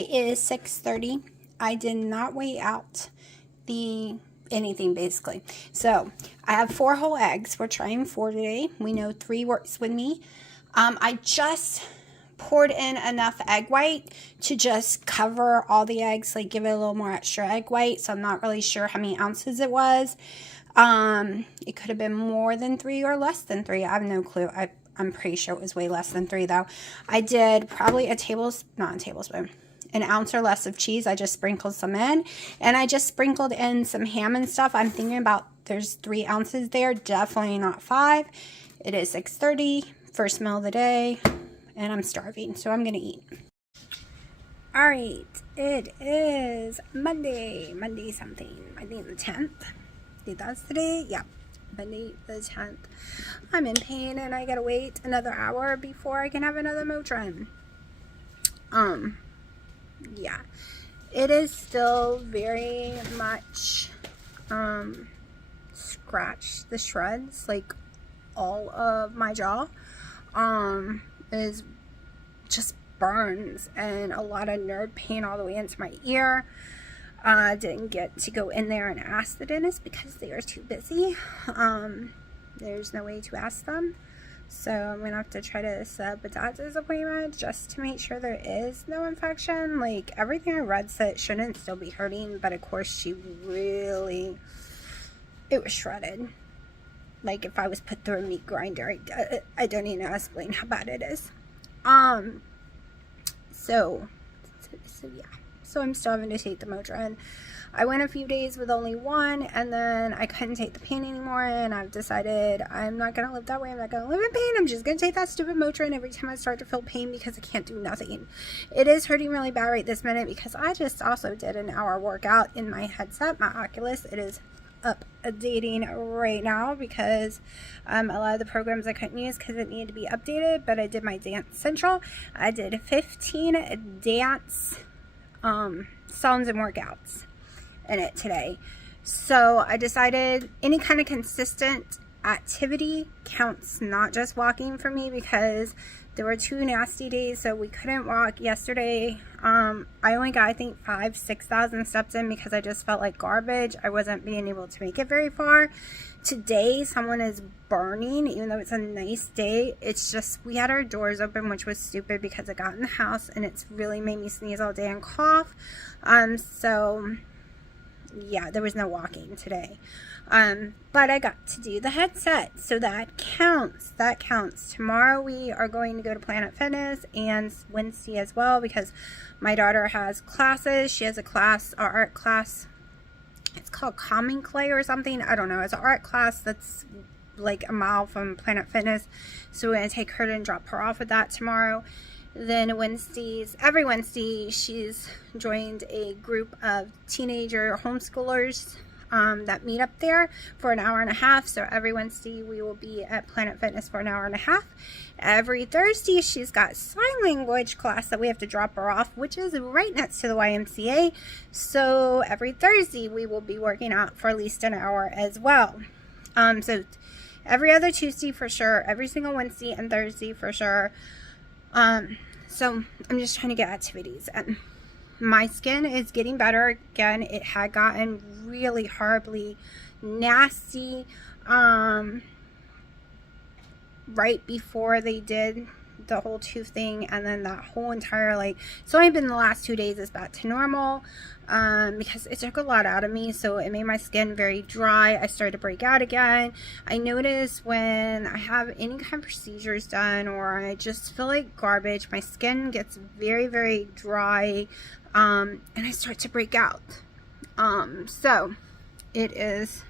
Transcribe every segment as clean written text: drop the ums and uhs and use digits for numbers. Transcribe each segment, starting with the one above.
Alright, it is 6:30. I did not weigh out anything basically. So I have 4 whole eggs. We're trying 4 today. We know 3 works with me. I just poured in enough egg white to just cover all the eggs, like give it a little more extra egg white. So I'm not really sure how many ounces it was. It could have been more than 3 or less than 3. I have no clue. I'm pretty sure it was way less than 3 though. I did probably an ounce or less of cheese. I just sprinkled some in, and I just sprinkled in some ham and stuff. I'm thinking about there's 3 ounces there, definitely not 5. It is 6:30, first meal of the day, and I'm starving, so I'm gonna eat. All right, it is Monday something. I think the 10th. I think that's today. Yeah, Monday the 10th. I'm in pain, and I gotta wait another hour before I can have another Motrin. Yeah, it is still very much scratch the shreds, like all of my jaw is just burns and a lot of nerve pain all the way into my ear. Didn't get to go in there and ask the dentist because they are too busy. There's no way to ask them. So I'm going to have to try to set up a doctor's appointment just to make sure there is no infection. Like, everything I read said it shouldn't still be hurting, but of course she really, it was shredded. Like if I was put through a meat grinder. I don't even know how to explain how bad it is. So yeah. So I'm still having to take the Motrin. I went a few days with only 1, and then I couldn't take the pain anymore, and I've decided I'm not going to live that way. I'm not going to live in pain. I'm just going to take that stupid Motrin every time I start to feel pain because I can't do nothing. It is hurting really bad right this minute because I just also did an hour workout in my headset, my Oculus. It is updating right now because a lot of the programs I couldn't use because it needed to be updated, but I did my Dance Central. I did 15 dance songs and workouts in it today. So I decided any kind of consistent activity counts, not just walking for me, because there were 2 nasty days, so we couldn't walk yesterday. I only got, I think, 5,000-6,000 steps in because I just felt like garbage. I wasn't being able to make it very far. Today, someone is burning, even though it's a nice day. It's just, we had our doors open, which was stupid because I got in the house and it's really made me sneeze all day and cough. So yeah, there was no walking today. But I got to do the headset, so that counts. That counts. Tomorrow we are going to go to Planet Fitness, and Wednesday as well, because my daughter has classes. She has a class, our art class. It's called Common Clay or something. I don't know. It's an art class that's like a mile from Planet Fitness. So we're going to take her and drop her off at that tomorrow. Then Wednesdays, every Wednesday, she's joined a group of teenager homeschoolers that meet up there for an hour and a half. So every Wednesday we will be at Planet Fitness for an hour and a half. Every Thursday she's got sign language class that we have to drop her off, which is right next to the YMCA. So every Thursday we will be working out for at least an hour as well. So every other Tuesday for sure, every single Wednesday and Thursday for sure. So I'm just trying to get activities, and my skin is getting better again. It had gotten really horribly nasty right before they did the whole tooth thing, and then that whole entire, like, it's only been the last 2 days is back to normal, because it took a lot out of me, so it made my skin very dry. I started to break out again. I notice when I have any kind of procedures done, or I just feel like garbage, my skin gets very, very dry, and I start to break out. So it is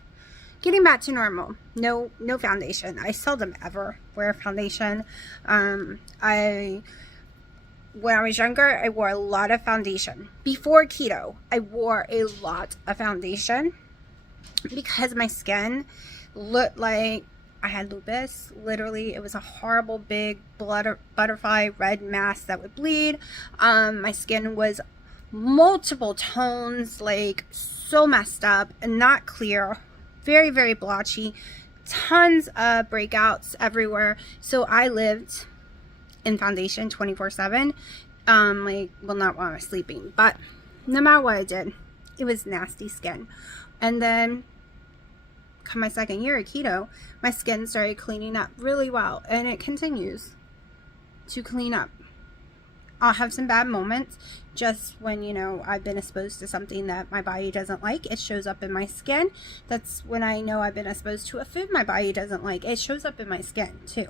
getting back to normal. No foundation. I seldom ever wear foundation. When I was younger, I wore a lot of foundation. Before keto, I wore a lot of foundation because my skin looked like I had lupus. Literally, it was a horrible big butterfly red mass that would bleed. My skin was multiple tones, like so messed up and not clear. Very, very blotchy, tons of breakouts everywhere. So I lived in foundation 24/7. Like, well, not while I was sleeping, but no matter what I did, it was nasty skin. And then come my second year of keto, my skin started cleaning up really well, and it continues to clean up. I'll have some bad moments just when, you know, I've been exposed to something that my body doesn't like. It shows up in my skin. That's when I know I've been exposed to a food my body doesn't like. It shows up in my skin too.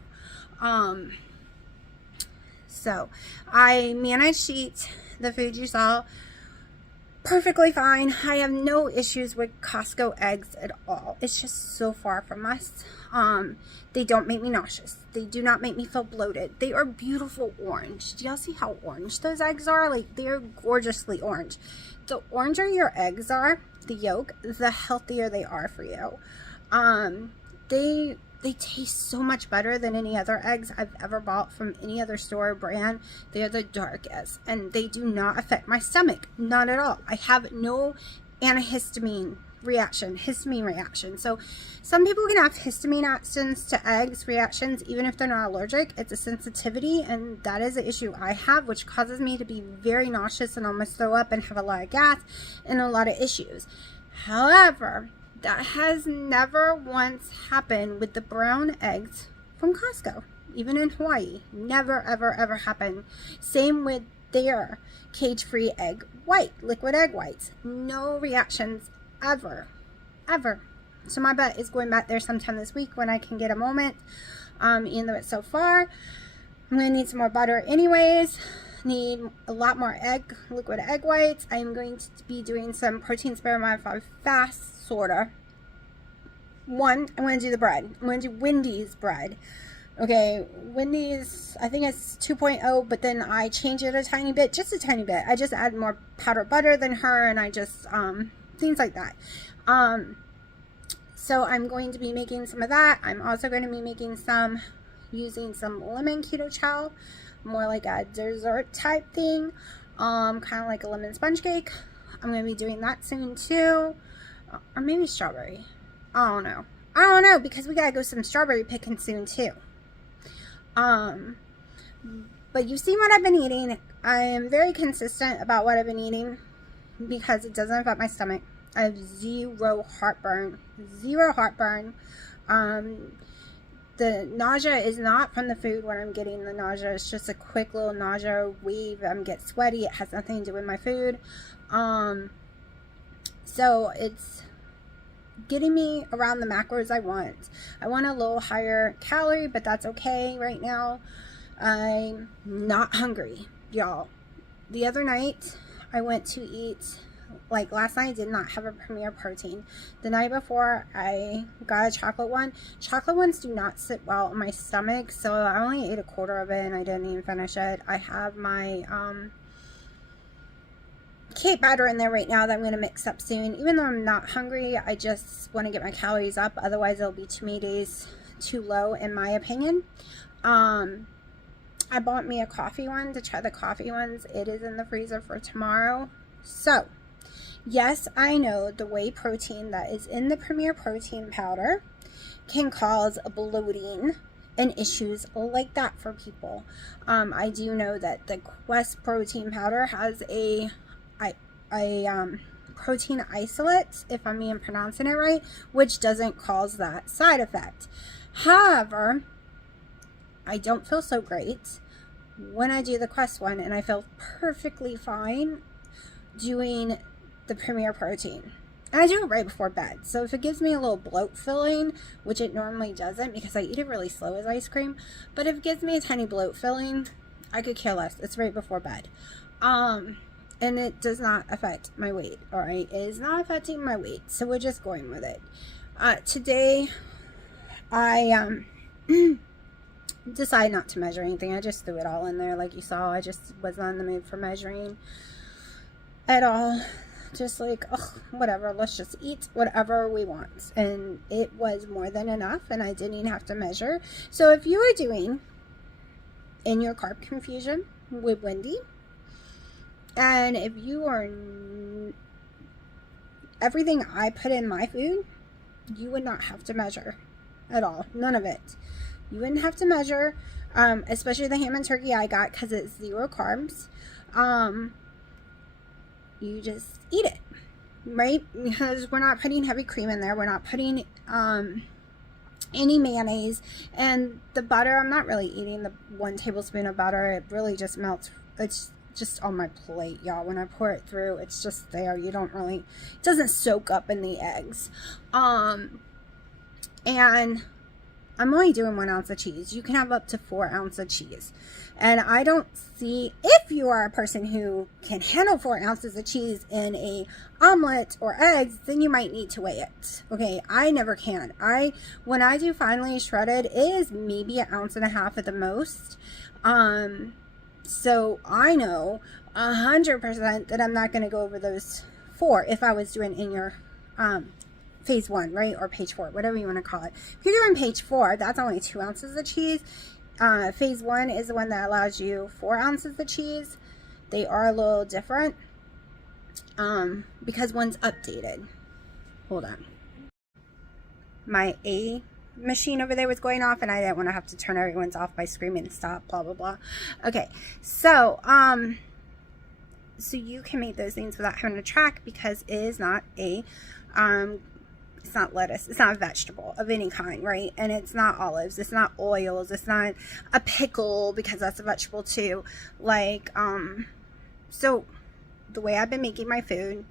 So I managed to eat the food you saw perfectly fine. I have no issues with Costco eggs at all. It's just so far from us. They don't make me nauseous. They do not make me feel bloated. They are beautiful orange. Do y'all see how orange those eggs are? Like, they're gorgeously orange. The oranger your eggs are, the yolk, the healthier they are for you. They taste so much better than any other eggs I've ever bought from any other store or brand. They are the darkest, and they do not affect my stomach. Not at all. I have no histamine reaction. So some people can have histamine reactions to eggs reactions even if they're not allergic. It's a sensitivity, and that is an issue I have, which causes me to be very nauseous and almost throw up and have a lot of gas and a lot of issues. However, that has never once happened with the brown eggs from Costco, even in Hawaii. Never, ever, ever happened. Same with their cage-free egg white, liquid egg whites. No reactions ever. So my bet is going back there sometime this week when I can get a moment. Even though it's so far, I'm going to need some more butter anyways. Need a lot more liquid egg whites. I'm going to be doing some protein spare modified fast, sorta. One, I'm going to do the bread. I'm going to do Wendy's bread. Okay, Wendy's, I think it's 2.0, but then I change it a tiny bit, just a tiny bit. I just add more powdered butter than her, and I just, things like that. So I'm going to be making some of that. I'm also going to be making using some lemon keto chow, more like a dessert type thing, kind of like a lemon sponge cake. I'm going to be doing that soon too, or maybe strawberry. I don't know, because we gotta go some strawberry picking soon too. But you've seen what I've been eating. I am very consistent about what I've been eating because it doesn't affect my stomach. I have zero heartburn. The nausea is not from the food when I'm getting the nausea. It's just a quick little nausea wave. I get sweaty. It has nothing to do with my food. So it's getting me around the macros I want. I want a little higher calorie, but that's okay right now. I'm not hungry, y'all. The other night, I went to eat, like last night I did not have a Premier Protein. The night before, I got a chocolate one. Chocolate ones do not sit well in my stomach, so I only ate a quarter of it and I didn't even finish it. I have my cake batter in there right now that I'm going to mix up soon. Even though I'm not hungry, I just want to get my calories up. Otherwise, it'll be too many days too low, in my opinion. I bought me a coffee one to try the coffee ones. It is in the freezer for tomorrow. So, yes, I know the whey protein that is in the Premier Protein powder can cause bloating and issues like that for people. I do know that the Quest protein powder has a protein isolate, if I'm even pronouncing it right, which doesn't cause that side effect. However, I don't feel so great when I do the Quest one, and I feel perfectly fine doing the Premier Protein. And I do it right before bed, so if it gives me a little bloat feeling, which it normally doesn't because I eat it really slow as ice cream, but if it gives me a tiny bloat feeling, I could care less. It's right before bed. And it does not affect my weight, alright? It is not affecting my weight, so we're just going with it. Today, I decided not to measure anything. I just threw it all in there like you saw. I just wasn't in the mood for measuring at all. Just like, ugh, whatever, let's just eat whatever we want. And it was more than enough, and I didn't even have to measure. So if you are doing in your carb confusion with Wendy, and if you are everything I put in my food, you would not have to measure at all. None of it. You wouldn't have to measure. especially the ham and turkey I got because it's 0 carbs. You just eat it, right? Because we're not putting heavy cream in there. We're not putting any mayonnaise. And the butter, I'm not really eating the 1 tablespoon of butter. It really just melts. It's just on my plate, y'all. When I pour it through, it's just there. You don't really, it doesn't soak up in the eggs. And I'm only doing 1 ounce of cheese. You can have up to 4 ounces of cheese. And I don't see, if you are a person who can handle 4 ounces of cheese in a omelet or eggs, then you might need to weigh it. Okay, I never can. When I do finely shredded, it is maybe 1.5 ounces at the most. So I know 100% that I'm not going to go over those 4 if I was doing in your phase 1, right? Or page 4, whatever you want to call it. If you're doing page 4, that's only 2 ounces of cheese. Phase 1 is the one that allows you 4 ounces of cheese. They are a little different because one's updated. Hold on. My A machine over there was going off, and I didn't want to have to turn everyone's off by screaming stop, blah blah blah. Okay, so so you can make those things without having to track, because it is not a it's not lettuce, it's not a vegetable of any kind, right? And it's not olives, it's not oils, it's not a pickle, because that's a vegetable too. Like so the way I've been making my food,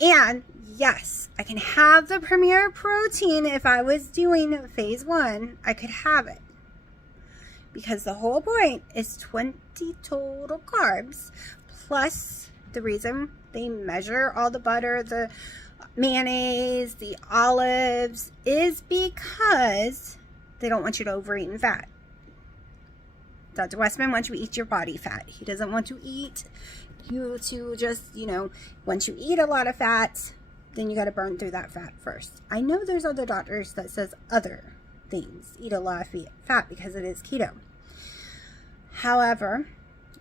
and yes, I can have the Premier Protein. If I was doing phase 1, I could have it, because the whole point is 20 total carbs, plus the reason they measure all the butter, the mayonnaise, the olives, is because they don't want you to overeat in fat. Dr. Westman wants you to eat your body fat. He doesn't want you to just, once you eat a lot of fat, then you got to burn through that fat first. I know there's other doctors that says other things, eat a lot of fat, because it is keto. However,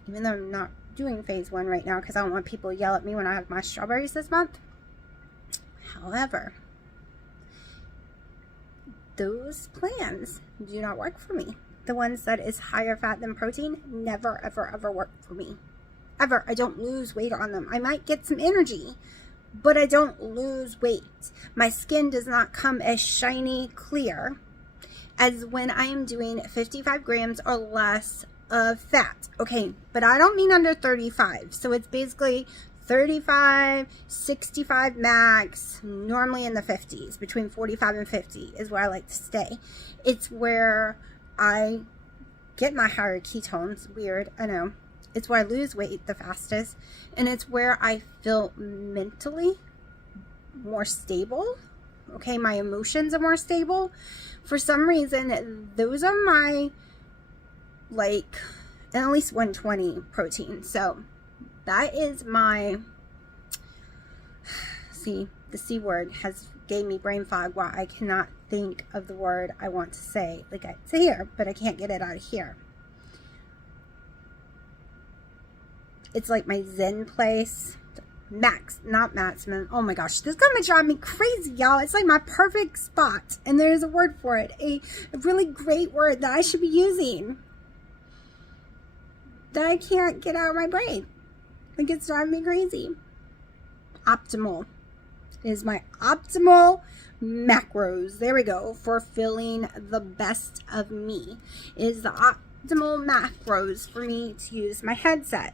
even though I'm not doing phase 1 right now, because I don't want people to yell at me when I have my strawberries this month. However, those plans do not work for me. The ones that is higher fat than protein never, ever, ever work for me. Ever. I don't lose weight on them. I might get some energy, but I don't lose weight. My skin does not come as shiny clear as when I am doing 55 grams or less of fat. Okay, but I don't mean under 35. So it's basically 35, 65 max, normally in the 50s, between 45 and 50 is where I like to stay. It's where I get my higher ketones. Weird, I know. It's where I lose weight the fastest, and it's where I feel mentally more stable. Okay, my emotions are more stable. For some reason, those are my, like, at least 120 protein. So that is my, see, the C word has gave me brain fog while I cannot think of the word I want to say. Like, it's here, but I can't get it out of here. It's like my Zen place. Not maximum. Oh my gosh, this is gonna drive me crazy, y'all. It's like my perfect spot, and there's a word for it, a really great word that I should be using that I can't get out of my brain. Like, it's driving me crazy. Optimal is my optimal macros. There we go. For feeling the best of me is the optimal macros for me to use my headset.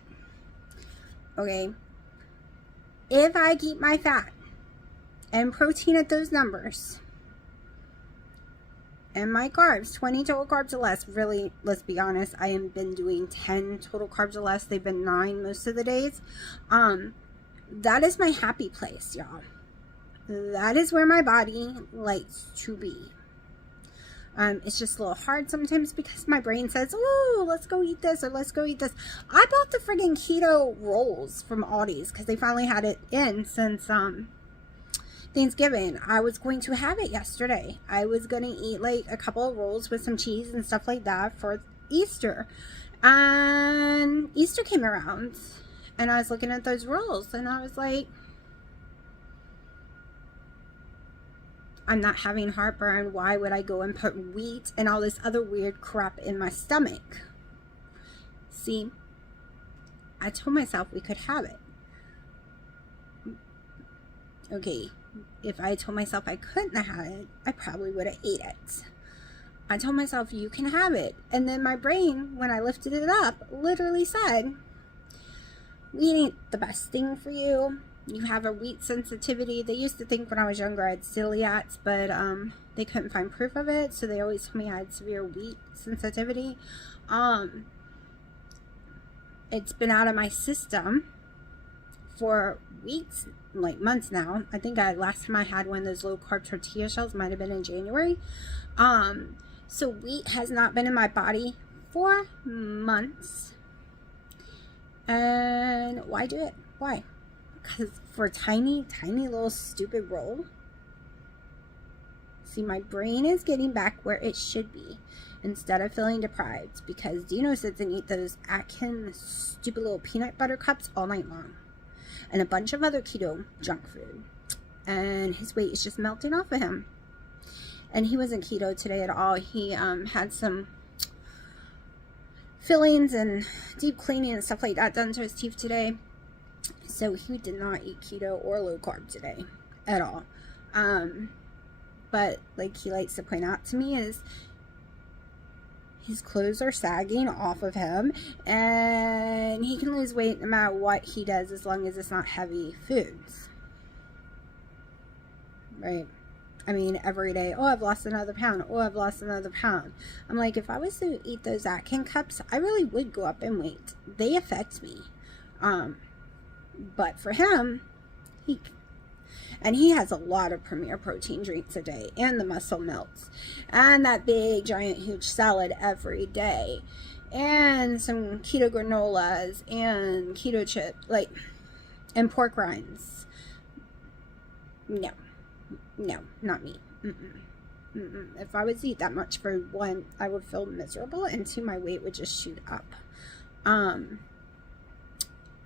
Okay. If I keep my fat and protein at those numbers, and my carbs, 20 total carbs or less, really, let's be honest, I have been doing 10 total carbs or less. They've been 9 most of the days. That is my happy place, y'all. That is where my body likes to be. It's just a little hard sometimes because my brain says, oh, let's go eat this, or let's go eat this. I bought the friggin' keto rolls from Aldi's because they finally had it in since Thanksgiving. I was going to have it yesterday. I was going to eat like a couple of rolls with some cheese and stuff like that for Easter. And Easter came around, and I was looking at those rolls, and I was like, I'm not having heartburn. Why would I go and put wheat and all this other weird crap in my stomach? See, I told myself we could have it. Okay, if I told myself I couldn't have it, I probably would have ate it. I told myself you can have it. And then my brain, when I lifted it up, literally said, wheat ain't the best thing for you. You have a wheat sensitivity. They used to think when I was younger I had celiacs, but they couldn't find proof of it, so they always told me I had severe wheat sensitivity. It's been out of my system for weeks, like months now. I think last time I had one of those low carb tortilla shells might have been in January. So wheat has not been in my body for months. And why do it? Why? Because for a tiny little stupid roll. See, my brain is getting back where it should be instead of feeling deprived, because Dino sits and eats those Atkins stupid little peanut butter cups all night long and a bunch of other keto junk food, and his weight is just melting off of him. And he wasn't keto today at all. He had some fillings and deep cleaning and stuff like that done to his teeth today. So he did not eat keto or low carb today at all. But like he likes to point out to me is his clothes are sagging off of him, and he can lose weight no matter what he does as long as it's not heavy foods. Right? I mean, every day, oh, I've lost another pound. Oh, I've lost another pound. I'm like, if I was to eat those Atkins cups, I really would go up in weight. They affect me. But for him, he has a lot of Premier Protein drinks a day, and the muscle melts, and that big, giant, huge salad every day, and some keto granolas, and keto chip, and pork rinds. No, not me. If I was to eat that much, for one, I would feel miserable, and two, my weight would just shoot up.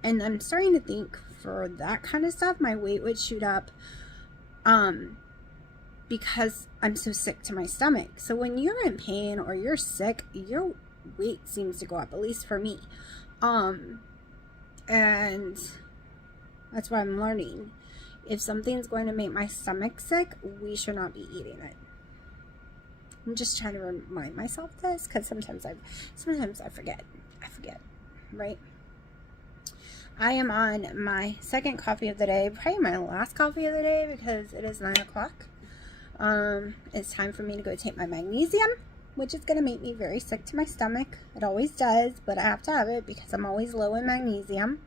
And I'm starting to think for that kind of stuff, my weight would shoot up because I'm so sick to my stomach. So when you're in pain or you're sick, your weight seems to go up, at least for me. And that's what I'm learning. If something's going to make my stomach sick, we should not be eating it. I'm just trying to remind myself this, because sometimes I forget, right? I am on my second coffee of the day, probably my last coffee of the day, because it is 9 o'clock. It's time for me to go take my magnesium, which is going to make me very sick to my stomach. It always does, but I have to have it because I'm always low in magnesium.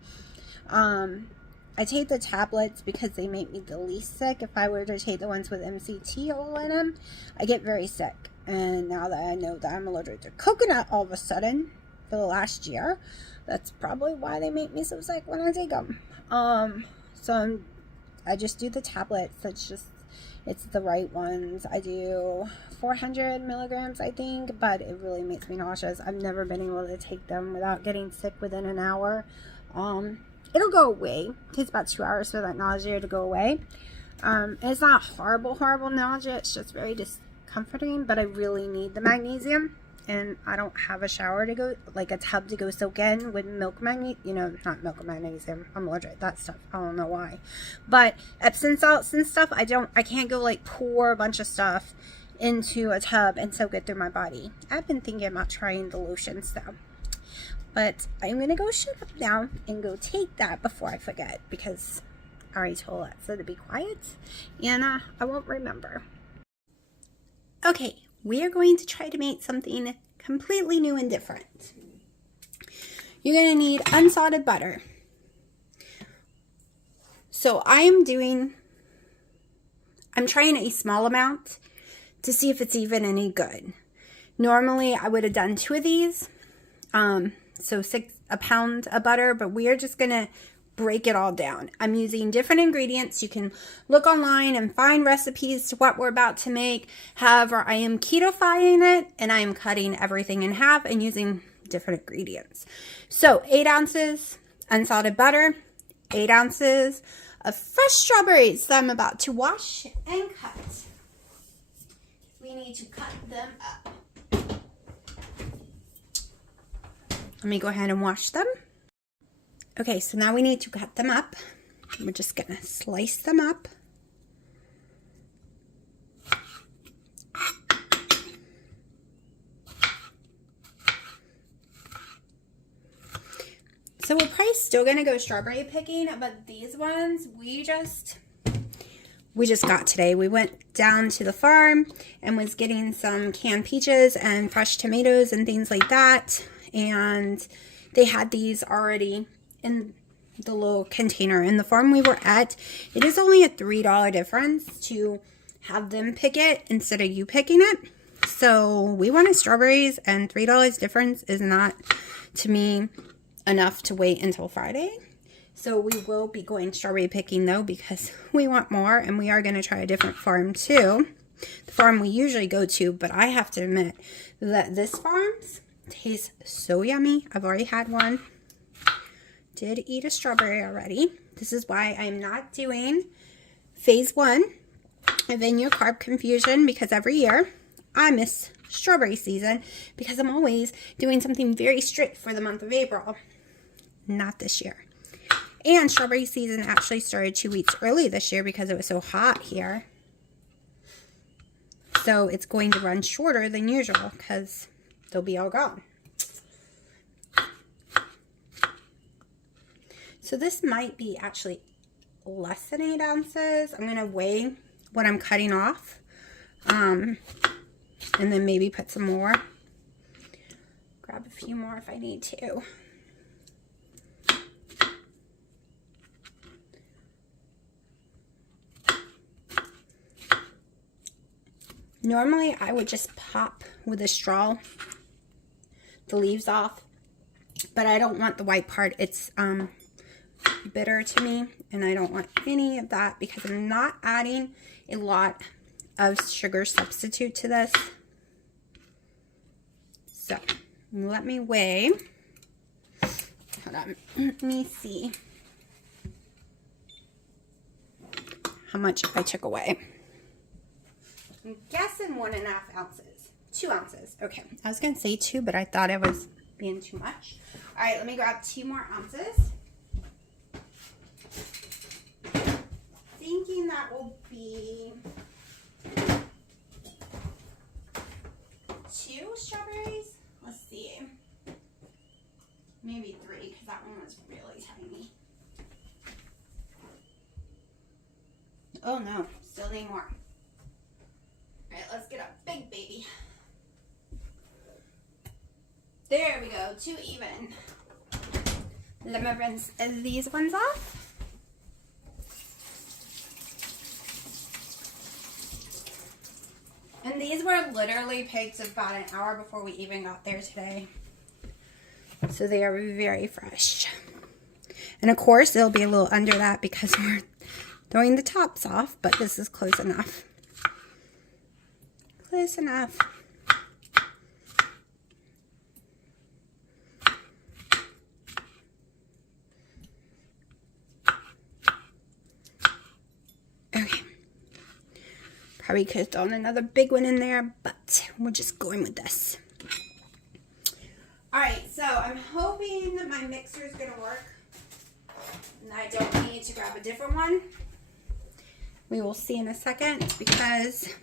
I take the tablets because they make me the least sick. If I were to take the ones with MCT oil in them, I get very sick. And now that I know that I'm allergic to coconut all of a sudden for the last year, that's probably why they make me so sick when I take them. So I just do the tablets. It's the right ones. I do 400 milligrams, I think, but it really makes me nauseous. I've never been able to take them without getting sick within an hour. It'll go away. It takes about 2 hours for that nausea to go away. It's not horrible nausea. It's just very discomforting, but I really need the magnesium. And I don't have a shower to go, like a tub to go soak in with milk magnesium. Not milk magnesium. I'm allergic to that stuff. I don't know why. But Epsom salts and stuff, I can't go like pour a bunch of stuff into a tub and soak it through my body. I've been thinking about trying the lotions though. But I'm going to go shut up now and go take that before I forget, because I already told Alexa to be quiet and I won't remember. Okay, we are going to try to make something completely new and different. You're going to need unsalted butter. So I'm trying a small amount to see if it's even any good. Normally I would have done 2 of these. So a pound of butter, but we are just going to break it all down. I'm using different ingredients. You can look online and find recipes to what we're about to make. However, I am keto-fying it, and I am cutting everything in half and using different ingredients. So 8 ounces unsalted butter, 8 ounces of fresh strawberries that I'm about to wash and cut. we need to cut them up. Let me go ahead and wash them. Okay, so now we need to cut them up. We're just gonna slice them up. So we're probably still gonna go strawberry picking, but these ones we just got today. We went down to the farm and was getting some canned peaches and fresh tomatoes and things like that. And they had these already in the little container. In the farm we were at, it is only a $3 difference to have them pick it instead of you picking it. So we wanted strawberries, and $3 difference is not, to me, enough to wait until Friday. So we will be going strawberry picking though, because we want more, and we are going to try a different farm too. The farm we usually go to, but I have to admit that this farm's tastes so yummy. I've already had one. Did eat a strawberry already. This is why I'm not doing phase 1 of In Your Carb Confusion, because every year I miss strawberry season because I'm always doing something very strict for the month of April. Not this year. And strawberry season actually started 2 weeks early this year because it was so hot here. So it's going to run shorter than usual because they'll be all gone. So this might be actually less than 8 ounces. I'm going to weigh what I'm cutting off. And then maybe put some more. Grab a few more if I need to. Normally I would just pop with a straw the leaves off, but I don't want the white part. It's bitter to me, and I don't want any of that because I'm not adding a lot of sugar substitute to this. So let me weigh. Hold on, let me see how much I took away. I'm guessing 1.5 ounces. 2 ounces. Okay, I was gonna say 2, but I thought it was being too much. All right, let me grab 2 more ounces. Thinking that will be 2 strawberries. Let's see. Maybe 3, because that one was really tiny. Oh no, still need more. All right, let's get a big baby. There we go, 2 even. Let me rinse these ones off. And these were literally picked about an hour before we even got there today. So they are very fresh. And of course, they'll be a little under that because we're throwing the tops off, but this is close enough. Close enough. Okay. Probably could have thrown another big one in there, but we're just going with this. Alright, so I'm hoping that my mixer is going to work. And I don't need to grab a different one. We will see in a second because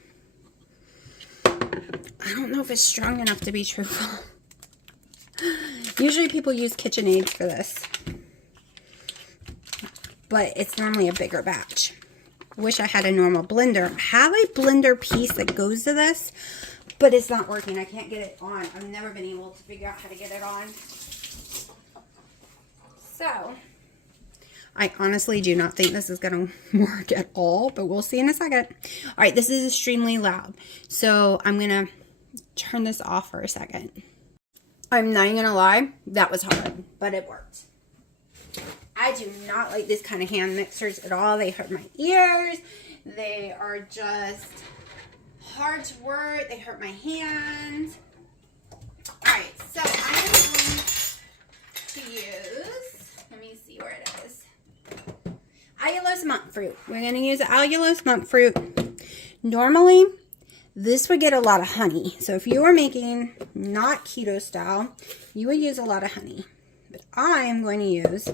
I don't know if it's strong enough to be truthful. Usually people use KitchenAid for this. But it's normally a bigger batch. Wish I had a normal blender. I have a blender piece that goes to this, but it's not working. I can't get it on. I've never been able to figure out how to get it on. So, I honestly do not think this is going to work at all, but we'll see in a second. All right, this is extremely loud, so I'm going to turn this off for a second. I'm not even going to lie, that was hard, but it worked. I do not like this kind of hand mixers at all. They hurt my ears. They are just hard to work. They hurt my hands. Alright, so I'm going to use, let me see where it is. Allulose monk fruit. We're going to use allulose monk fruit. Normally, This would get a lot of honey. So if you were making not keto style, you would use a lot of honey. But I am going to use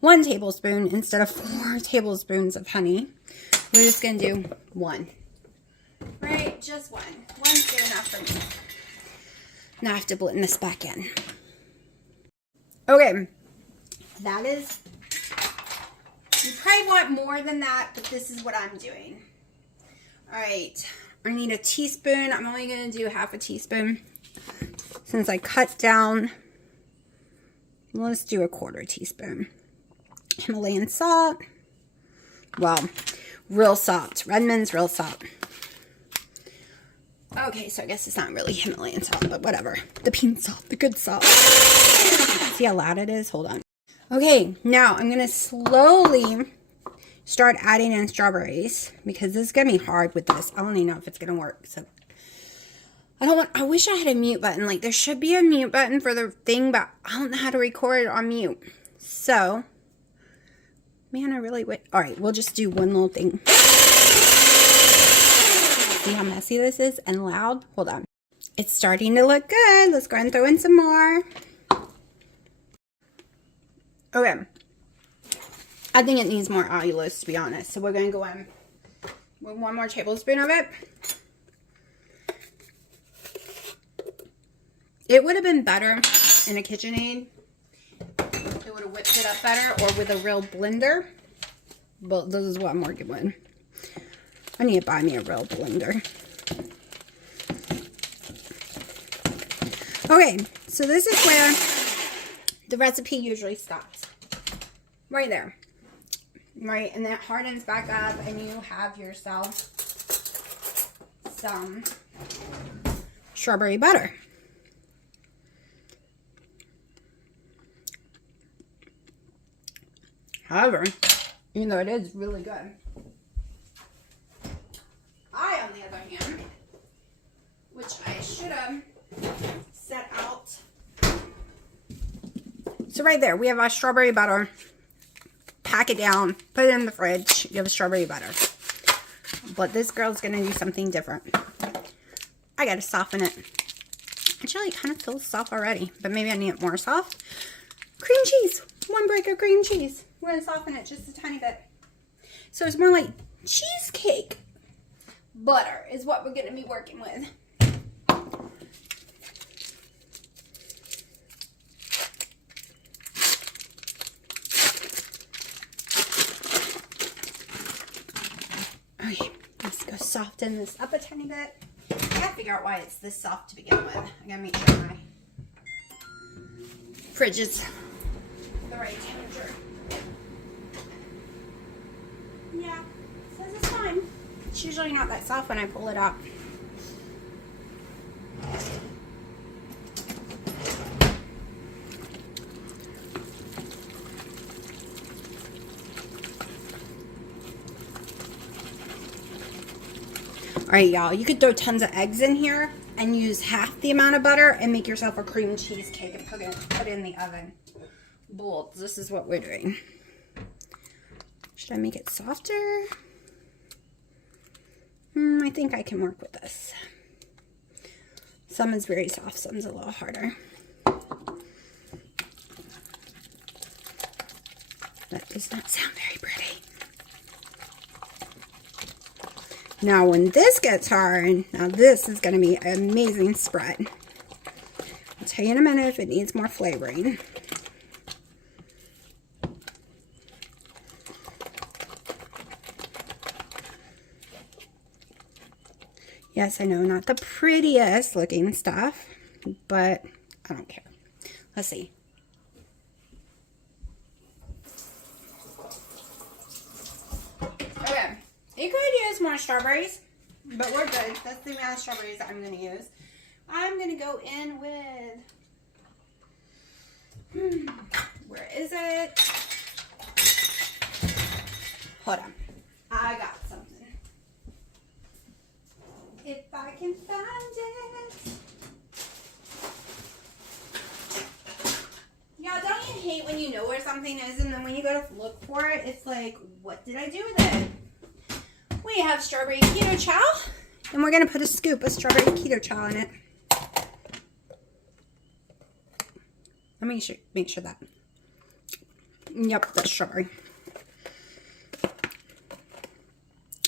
1 tablespoon instead of 4 tablespoons of honey. We're just going to do 1. Right? Just 1. 1's good enough for me. Now I have to blend this back in. Okay. That is... You probably want more than that, but this is what I'm doing. Alright. I need a teaspoon. I'm only going to do half a teaspoon. Since I cut down... Let's do a 1/4 teaspoon. Himalayan salt. Well, real salt. Redmond's real salt. Okay, so I guess it's not really Himalayan salt, but whatever. The pink salt, the good salt. See how loud it is? Hold on. Okay, now I'm going to slowly start adding in strawberries because this is going to be hard with this. I don't even know if it's going to work. So I wish I had a mute button. Like, there should be a mute button for the thing, but I don't know how to record it on mute. So, man, I really wait. All right, we'll just do one little thing. See how messy this is and loud? Hold on. It's starting to look good. Let's go ahead and throw in some more. Okay. I think it needs more allulose, to be honest. So we're going to go in with 1 more tablespoon of it. It would have been better in a KitchenAid. It would have whipped it up better or with a real blender. But this is what I'm working with. I need to buy me a real blender. Okay, so this is where the recipe usually stops. Right there. Right, and that hardens back up and you have yourself some strawberry butter. However, even though it is really good, I, on the other hand, which I should have set out. So right there, we have our strawberry butter. Pack it down, put it in the fridge. You have a strawberry butter. But this girl's going to do something different. I got to soften it. Actually, it kind of feels soft already, but maybe I need it more soft. Cream cheese. 1 brick of cream cheese. We're going to soften it just a tiny bit. So it's more like cheesecake butter is what we're going to be working with. Okay, let's go soften this up a tiny bit. I gotta figure out why it's this soft to begin with. I gotta make sure my fridge is the right temperature. Yeah, says it's fine. It's usually not that soft when I pull it out. Alright, y'all, you could throw tons of eggs in here and use half the amount of butter and make yourself a cream cheesecake and put it in the oven. But this is what we're doing. Should I make it softer? I think I can work with this. Some is very soft, some's a little harder. That does not sound very pretty. Now, when this gets hard, now this is going to be an amazing spread. I'll tell you in a minute if it needs more flavoring. Yes, I know, not the prettiest looking stuff, but I don't care. Let's see. Okay. You could use more strawberries, but we're good. That's the amount of strawberries I'm going to use. I'm going to go in with, where is it? Hold on. I got something. If I can find it. Yeah, don't you hate when you know where something is and then when you go to look for it, it's like, what did I do with it? We have strawberry keto chow And we're going to put a scoop of strawberry keto chow in it. Let me make sure that. Yep, that's strawberry.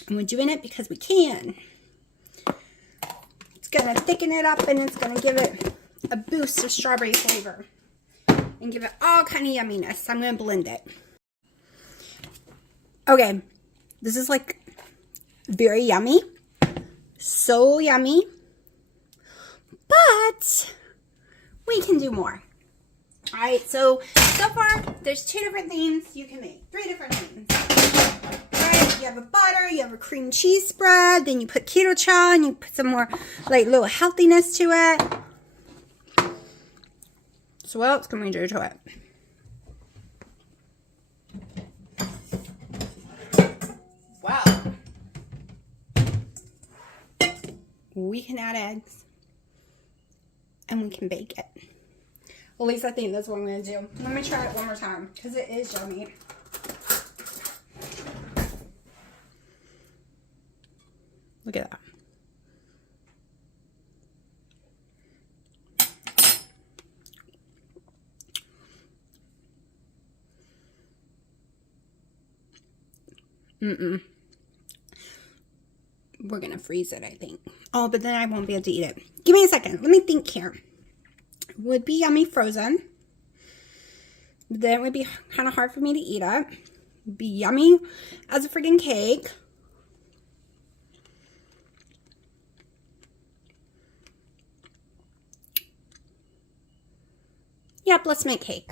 And we're doing it because we can. It's going to thicken it up and it's going to give it a boost of strawberry flavor. And give it all kind of yumminess. I'm going to blend it. Okay. This is like very yummy. So yummy. But we can do more. Alright, so far there's 2 different things you can make. 3 different things. Right, you have a butter, you have a cream cheese spread, then you put keto chow and you put some more like little healthiness to it. So what else can we do to it? Wow. We can add eggs and we can bake it. At least I think that's what I'm going to do. Let me try it one more time because it is yummy. Look at that. We're going to freeze it, I think. Oh, but then I won't be able to eat it. Give me a second. Let me think here. Would be yummy frozen. Then it would be kind of hard for me to eat it. Be yummy as a friggin' cake. Yep, let's make cake.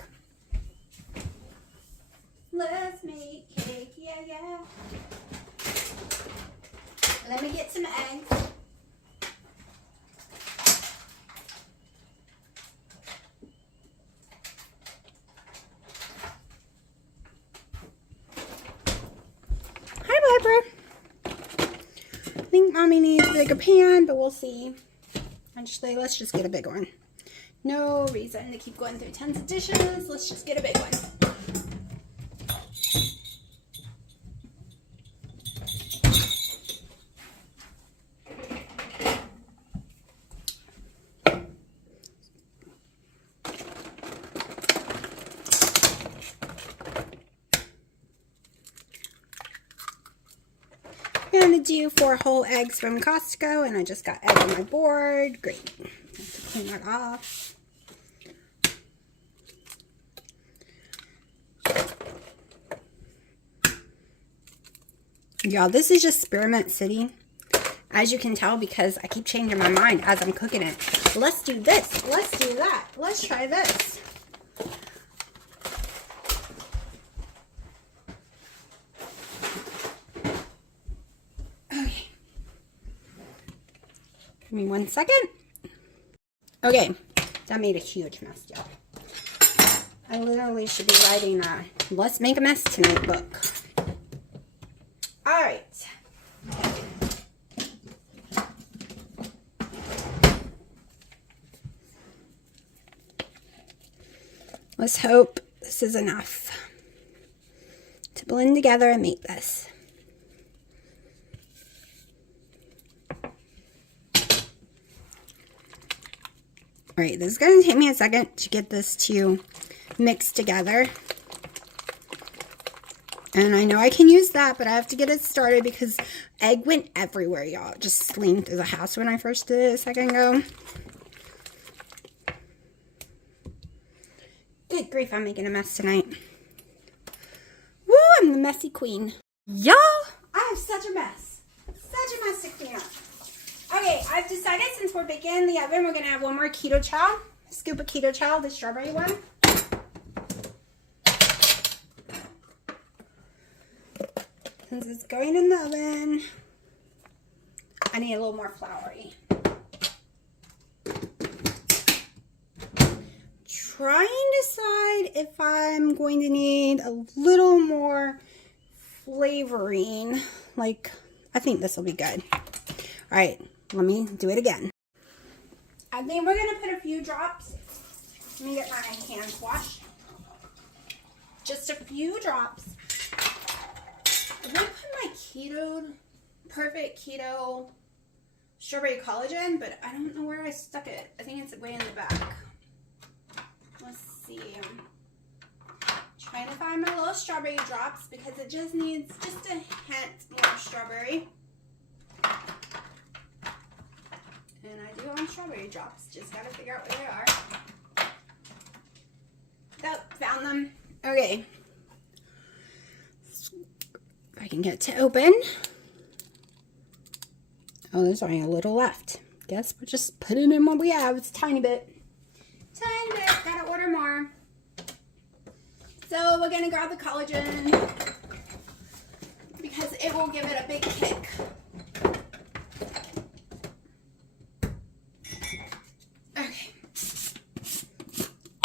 Let's make cake, yeah. Let me get some eggs. I think Mommy needs a bigger pan, but we'll see. Actually, let's just get a big one. No reason to keep going through tons of dishes. Let's just get a big one. I'm going to do 4 whole eggs from Costco, and I just got egg on my board. Great. I have to clean that off. Y'all, this is just Spearmint City, as you can tell, because I keep changing my mind as I'm cooking it. Let's do this. Let's do that. Let's try this. Give me 1 second. Okay, that made a huge mess, y'all. I literally should be writing a Let's Make a Mess Tonight book. Alright. Let's hope this is enough to blend together and make this. Alright, this is going to take me a second to get this to mix together. And I know I can use that, but I have to get it started because egg went everywhere, y'all. It just slinged through the house when I first did it a second ago. Good grief, I'm making a mess tonight. Woo, I'm the messy queen. Y'all, I have such a mess. Such a mess to clean up. Okay, I've decided since we're baking in the oven, we're going to have 1 more keto chow. Scoop of keto chow, the strawberry one. Since it's going in the oven, I need a little more floury. Trying to decide if I'm going to need a little more flavoring. Like, I think this will be good. All right, let me do it again. I think we're going to put a few drops. Let me get my hands washed. Just a few drops. I'm going to put my perfect keto strawberry collagen, but I don't know where I stuck it. I think it's way in the back. Let's see. Trying to find my little strawberry drops because it just needs just a hint more strawberry. And I do want strawberry drops. Just gotta figure out where they are. Oh, found them. Okay. If I can get to open. Oh, there's only a little left. Guess we're just putting in what we have. It's a tiny bit. Tiny bit. Gotta order more. So we're gonna grab the collagen because it will give it a big kick. Okay.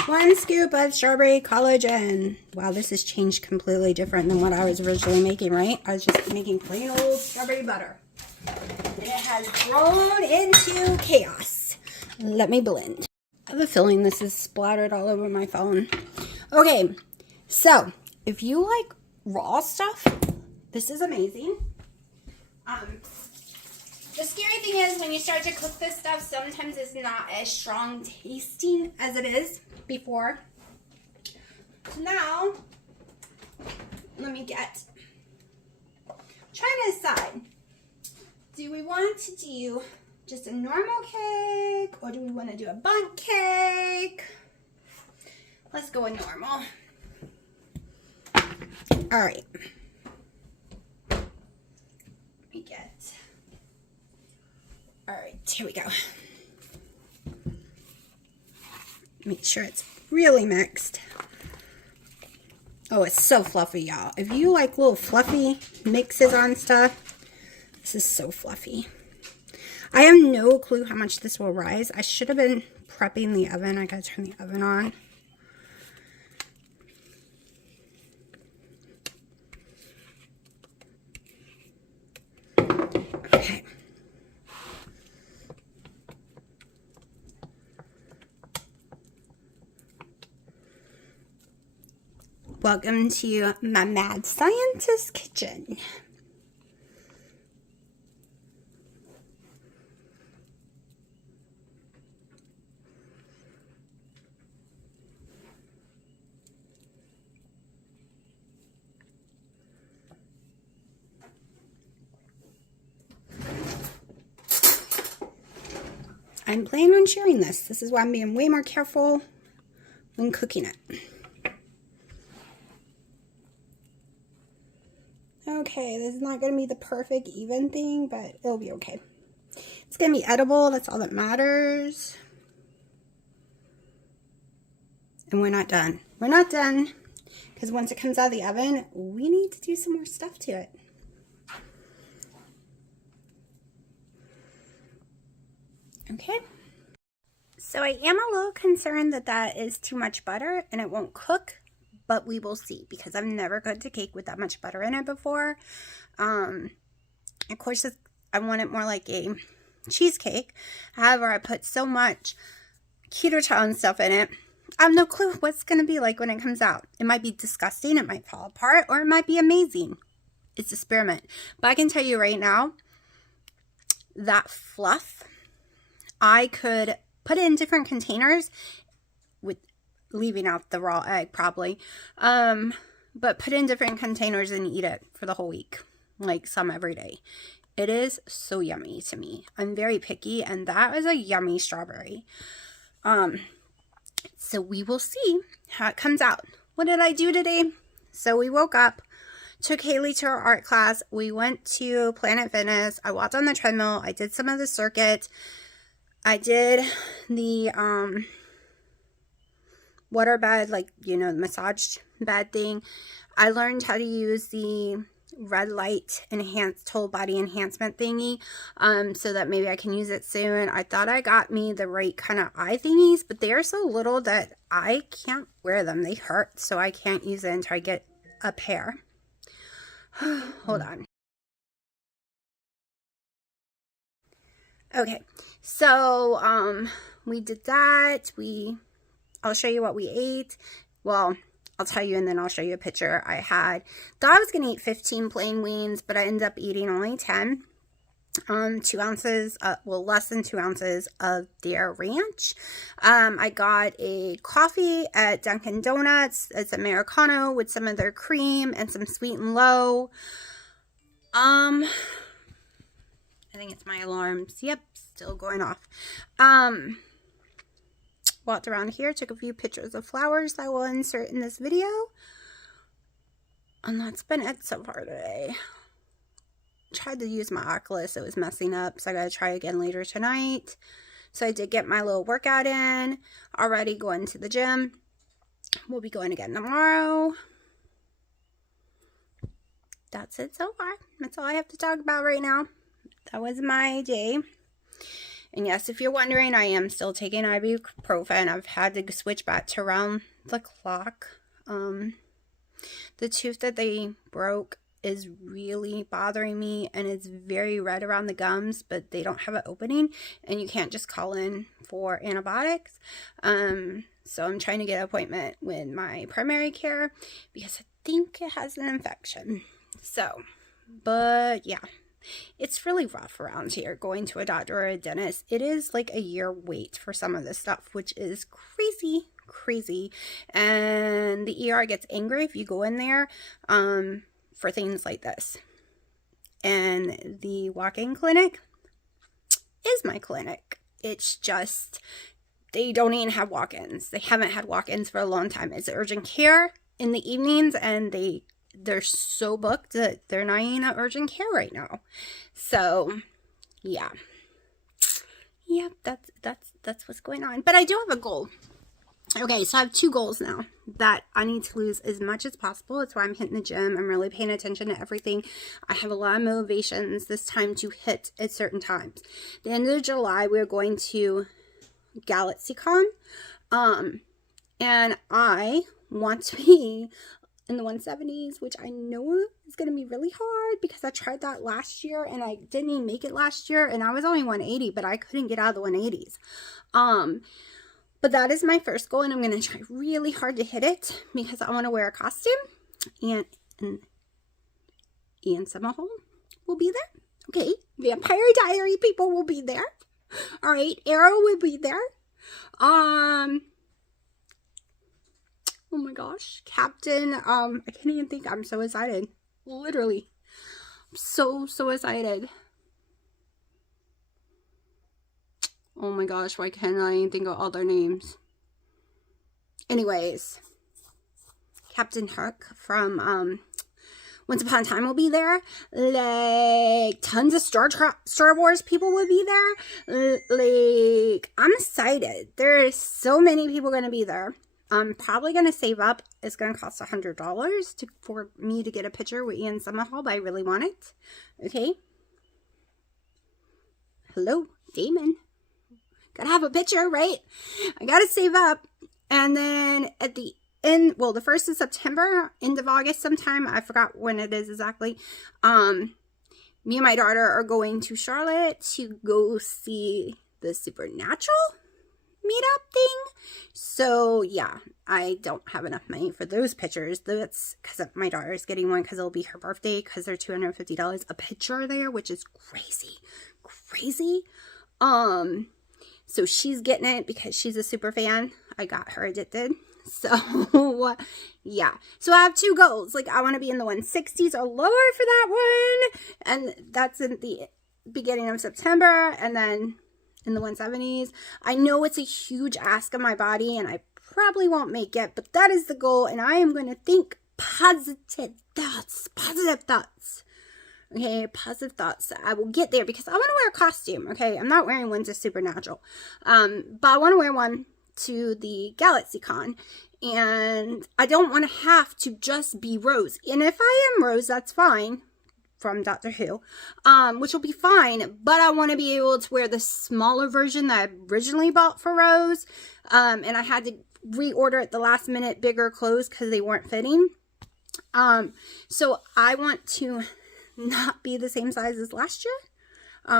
1 scoop of strawberry collagen. Wow, this has changed completely different than what I was originally making, right? I was just making plain old strawberry butter. And it has grown into chaos. Let me blend. I have a feeling this is splattered all over my phone. Okay, so if you like raw stuff, this is amazing. The scary thing is when you start to cook this stuff, sometimes it's not as strong tasting as it is before. So now, let me get, trying to decide, do we want to do just a normal cake or do we want to do a bundt cake? Let's go with normal. All right. Let me get, all right, here we go. Make sure it's really mixed. Oh, it's so fluffy, y'all. If you like little fluffy mixes on stuff, this is so fluffy. I have no clue how much this will rise. I should have been prepping the oven. I gotta turn the oven on. Okay. Welcome to my mad scientist kitchen. I'm planning on sharing this. This is why I'm being way more careful when cooking it. Okay, this is not going to be the perfect even thing, but it'll be okay. It's going to be edible. That's all that matters. And we're not done. We're not done because once it comes out of the oven, we need to do some more stuff to it. Okay. So I am a little concerned that that is too much butter and it won't cook. But we will see because I've never cooked a cake with that much butter in it before. Of course, I want it more like a cheesecake. However, I put so much ketogenic stuff in it. I have no clue what's going to be like when it comes out. It might be disgusting. It might fall apart. Or it might be amazing. It's experiment. But I can tell you right now, that fluff, I could put it in different containers with leaving out the raw egg probably, but put in different containers and eat it for the whole week, like some every day. It is so yummy to me. I'm very picky, and that is a yummy strawberry. So we will see how it comes out. What did I do today? So we woke up, took Haley to her art class. We went to Planet Fitness. I walked on the treadmill. I did some of the circuit. I did the water bed, like, you know, the massage bed thing. I learned how to use the red light enhanced whole body enhancement thingy, so that maybe I can use it soon. I thought I got me the right kind of eye thingies, but they are so little that I can't wear them. They hurt, so I can't use it until I get a pair. Hold on. Okay, so we did that. I'll show you what we ate. Well, I'll tell you and then I'll show you a picture. I thought I was going to eat 15 plain wings, but I ended up eating only 10. 2 ounces, well, less than 2 ounces of their ranch. I got a coffee at Dunkin' Donuts. It's Americano with some of their cream and some sweet and low. I think it's my alarms. Yep, still going off. Walked around here, took a few pictures of flowers that I will insert in this video. And that's been it so far today. Tried to use my Oculus, it was messing up, so I gotta try again later tonight. So I did get my little workout in, already going to the gym. We'll be going again tomorrow. That's it so far. That's all I have to talk about right now. That was my day. And yes, if you're wondering, I am still taking ibuprofen. I've had to switch back to around the clock. The tooth that they broke is really bothering me, and it's very red around the gums, but they don't have an opening, and you can't just call in for antibiotics. So I'm trying to get an appointment with my primary care because I think it has an infection. So, but yeah, it's really rough around here going to a doctor or a dentist. It is like a year wait for some of this stuff, which is crazy. And the ER gets angry if you go in there for things like this. And the walk-in clinic is my clinic. It's just, they don't even have walk-ins. They haven't had walk-ins for a long time. It's urgent care in the evenings, and they're so booked that they're not even at urgent care right now. So yeah, that's what's going on. But I do have a goal. Okay, so I have 2 goals now that I need to lose as much as possible. That's why I'm hitting the gym. I'm really paying attention to everything. I have a lot of motivations this time to hit at certain times. The end of July, we're going to GalaxyCon. And I want to be in the 170s, which I know is going to be really hard because I tried that last year and I didn't even make it last year, and I was only 180, but I couldn't get out of the 180s. But that is my first goal, and I'm going to try really hard to hit it because I want to wear a costume, and Ian Summerhole will be there. Okay, Vampire Diary people will be there. All right, Arrow will be there. Oh my gosh, Captain, I can't even think. I'm so excited. Literally. I'm so excited. Oh my gosh, why can't I even think of all their names? Anyways, Captain Hook from Once Upon a Time will be there. Like, tons of Star Wars people will be there. Like, I'm excited. There's so many people going to be there. I'm probably going to save up. It's going to cost $100 for me to get a picture with Ian Summerhall, but I really want it. Okay. Hello, Damon. Gotta have a picture, right? I gotta save up. And then at the end, well, the 1st of September, end of August sometime, I forgot when it is exactly, me and my daughter are going to Charlotte to go see the Supernatural meetup thing. So yeah, I don't have enough money for those pictures. That's because my daughter is getting one because it'll be her birthday, because they're $250 a picture there, which is crazy. So she's getting it because she's a super fan. I got her addicted. So yeah, so I have 2 goals. Like, I want to be in the 160s or lower for that one, and that's in the beginning of September, and then in the 170s. I know it's a huge ask of my body, and I probably won't make it, but that is the goal, and I am going to think positive thoughts. Okay, positive thoughts. I will get there because I want to wear a costume. Okay, I'm not wearing one to Supernatural, but I want to wear one to the GalaxyCon, and I don't want to have to just be Rose. And if I am Rose, that's fine, from Doctor Who, which will be fine. But I want to be able to wear the smaller version that I originally bought for Rose, and I had to reorder at the last minute bigger clothes because they weren't fitting. So I want to not be the same size as last year.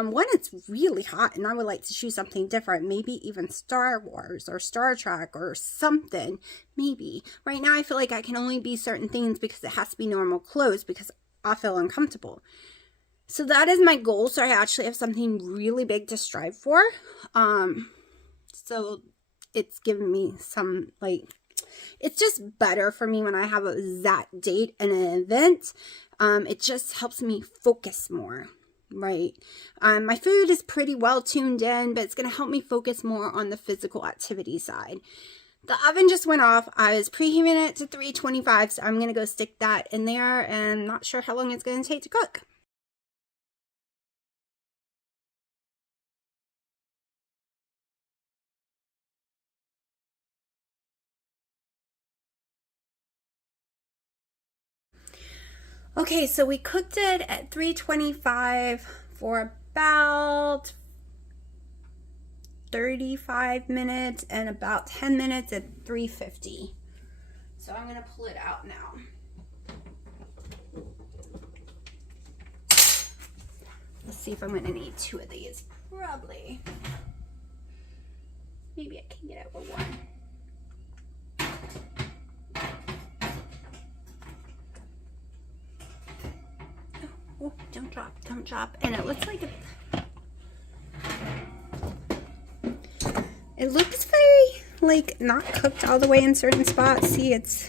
One, it's really hot, and I would like to choose something different. Maybe even Star Wars or Star Trek or something. Maybe. Right now, I feel like I can only be certain things because it has to be normal clothes because I feel uncomfortable. So that is my goal. So I actually have something really big to strive for. So it's given me some, like, it's just better for me when I have that date and an event. It just helps me focus more, right? My food is pretty well tuned in, but it's going to help me focus more on the physical activity side. The oven just went off. I was preheating it to 325, so I'm going to go stick that in there, and not sure how long it's going to take to cook. Okay, so we cooked it at 325 for about 35 minutes and about 10 minutes at 350. So I'm gonna pull it out now. Let's see if I'm gonna need 2 of these. Probably. Maybe I can get over 1. Oh, don't drop, don't drop. And it looks like it looks very, like, not cooked all the way in certain spots. See, it's,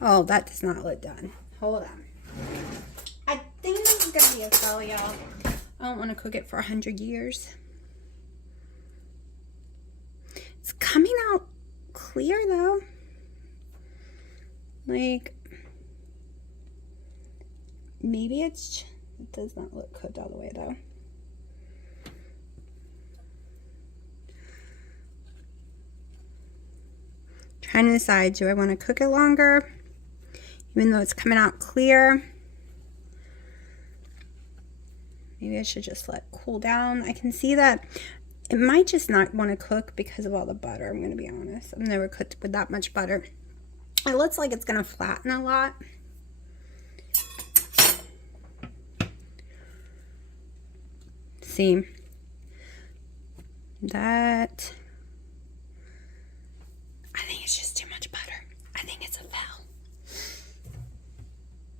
oh, that does not look done. Hold on. I think this is gonna be a fail, y'all. I don't want to cook it for 100 years. It's coming out clear though. Like, maybe it does not look cooked all the way though. Trying to decide, do I want to cook it longer, even though it's coming out clear? Maybe I should just let it cool down. I can see that it might just not want to cook because of all the butter. I'm going to be honest. I've never cooked with that much butter. It looks like it's going to flatten a lot. See, that, I think it's just too much butter. I think it's a foul.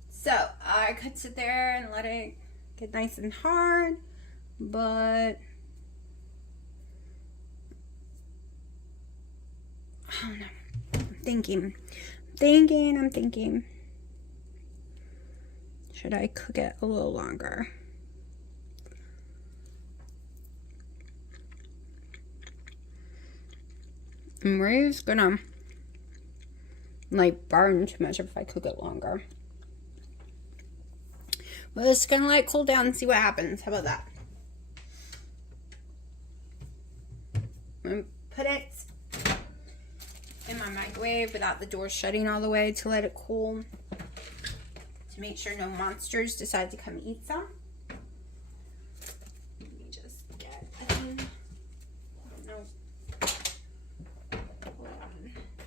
So I could sit there and let it get nice and hard, but I don't know. I'm thinking. Should I cook it a little longer? I'm worried it's gonna, like, burn too much if I cook it longer. Well, it's gonna let it cool down and see what happens. How about that? I'm gonna put it in my microwave without the door shutting all the way to let it cool, to make sure no monsters decide to come eat some. Let me just get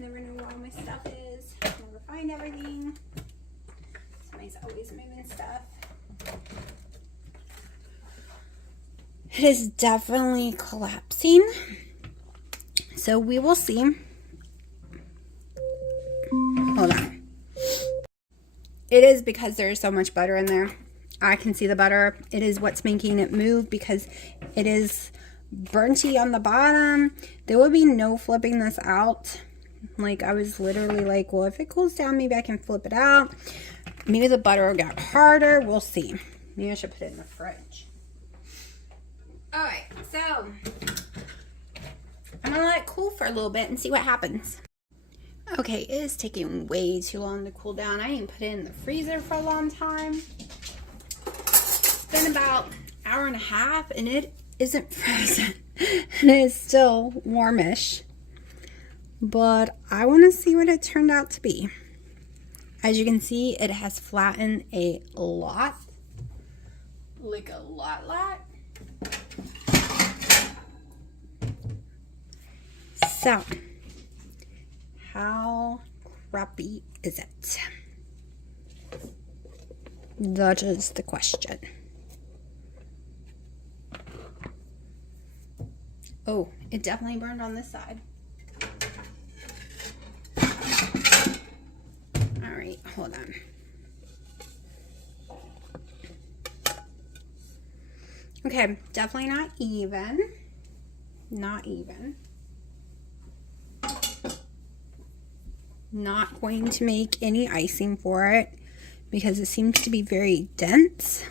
never know where all my stuff is. Never find everything. Somebody's always moving stuff. It is definitely collapsing. So we will see. Hold on. It is because there's so much butter in there. I can see the butter. It is what's making it move because it is burnty on the bottom. There will be no flipping this out. Like, I was literally like, well, if it cools down, maybe I can flip it out. Maybe the butter will get harder. We'll see. Maybe I should put it in the fridge. Alright, so I'm gonna let it cool for a little bit and see what happens. Okay, it is taking way too long to cool down. I didn't put it in the freezer for a long time. It's been about an hour and a half and it isn't frozen. And it's still warmish. But I want to see what it turned out to be. As you can see, it has flattened a lot. Like a lot. So, how crappy is it? That is the question. Oh, it definitely burned on this side. Alright, hold on. Okay, definitely not even. Not even. Not going to make any icing for it because it seems to be very dense.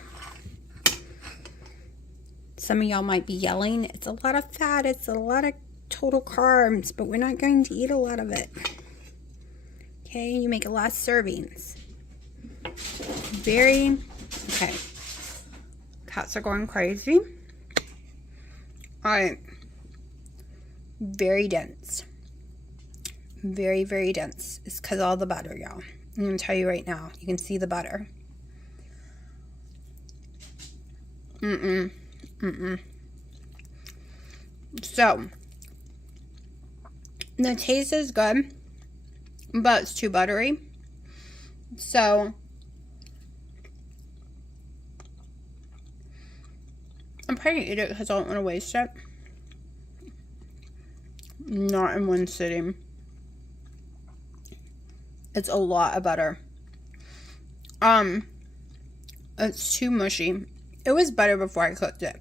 Some of y'all might be yelling, it's a lot of fat, it's a lot of total carbs, but we're not going to eat a lot of it. Okay, you make a lot of servings. Okay. Cats are going crazy. Alright. Very dense. Very, very dense. It's because of all the butter, y'all. I'm going to tell you right now. You can see the butter. So, the taste is good, but it's too buttery. So, I'm probably eat it because I don't want to waste it. Not in one sitting. It's a lot of butter. It's too mushy. It was better before I cooked it.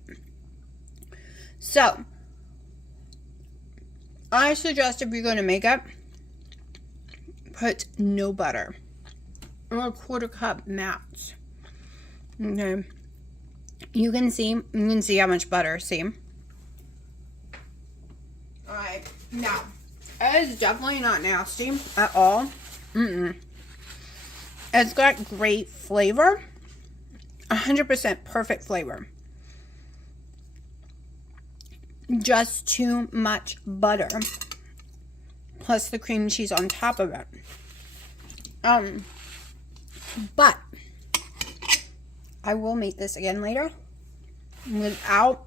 So, I suggest if you're going to make it, put no butter. Or a 1/4 cup max. Okay. You can see how much butter, see? Alright, now, it is definitely not nasty at all. It's got great flavor. 100% perfect flavor. Just too much butter. Plus the cream cheese on top of it. But I will make this again later without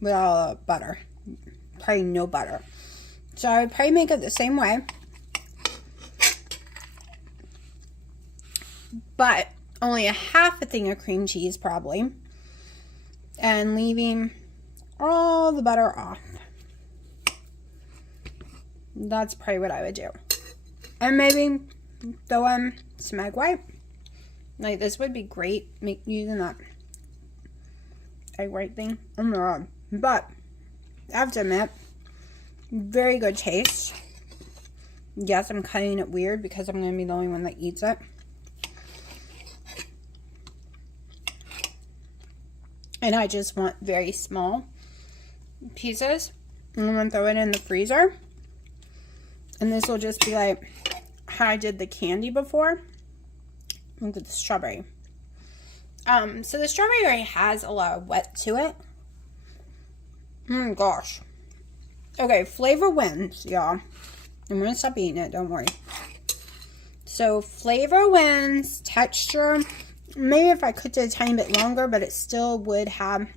butter. Probably no butter. So I would probably make it the same way. But only a half a thing of cream cheese probably. And leaving all the butter off. That's probably what I would do. And maybe throw in some egg white. Like this would be great using that egg white thing. Oh my god. But I have to admit, very good taste. Yes, I'm cutting it weird because I'm going to be the only one that eats it. And I just want very small pieces. And I'm going to throw it in the freezer. And this will just be like how I did the candy before. Look at the strawberry. So the strawberry already has a lot of wet to it. Oh my gosh. Okay, flavor wins, y'all. I'm going to stop eating it, don't worry. So flavor wins, texture. Maybe if I cooked it a tiny bit longer, but it still would have.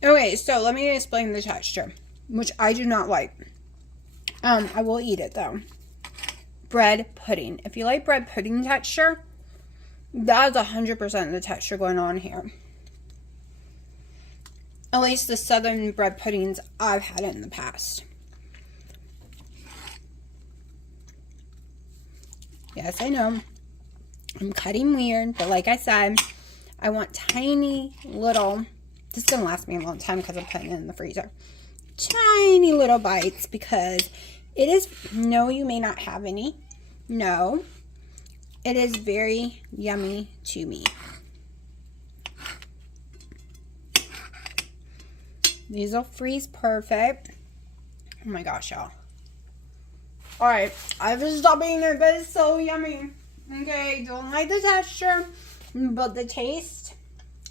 Okay, so let me explain the texture, which I do not like. I will eat it though. Bread pudding. If you like bread pudding texture, that is 100% the texture going on here. At least the southern bread puddings I've had in the past. Yes, I know. I'm cutting weird, but like I said, I want tiny little, this is going to last me a long time because I'm putting it in the freezer. Tiny little bites because it is, no, you may not have any. No, it is very yummy to me. These will freeze perfect. Oh my gosh, y'all. Alright, I've just stopped eating it, but it's so yummy. Okay, don't like the texture, but the taste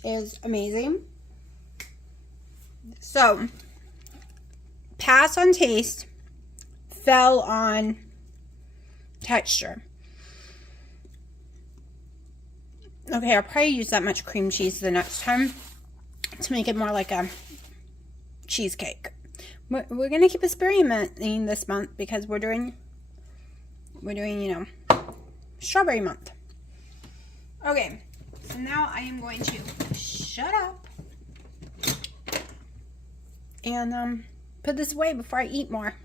is amazing. So, pass on taste, fell on texture. Okay, I'll probably use that much cream cheese the next time to make it more like a cheesecake. We're going to keep experimenting this month because we're doing, you know, strawberry month. Okay, so now I am going to shut up and put this away before I eat more.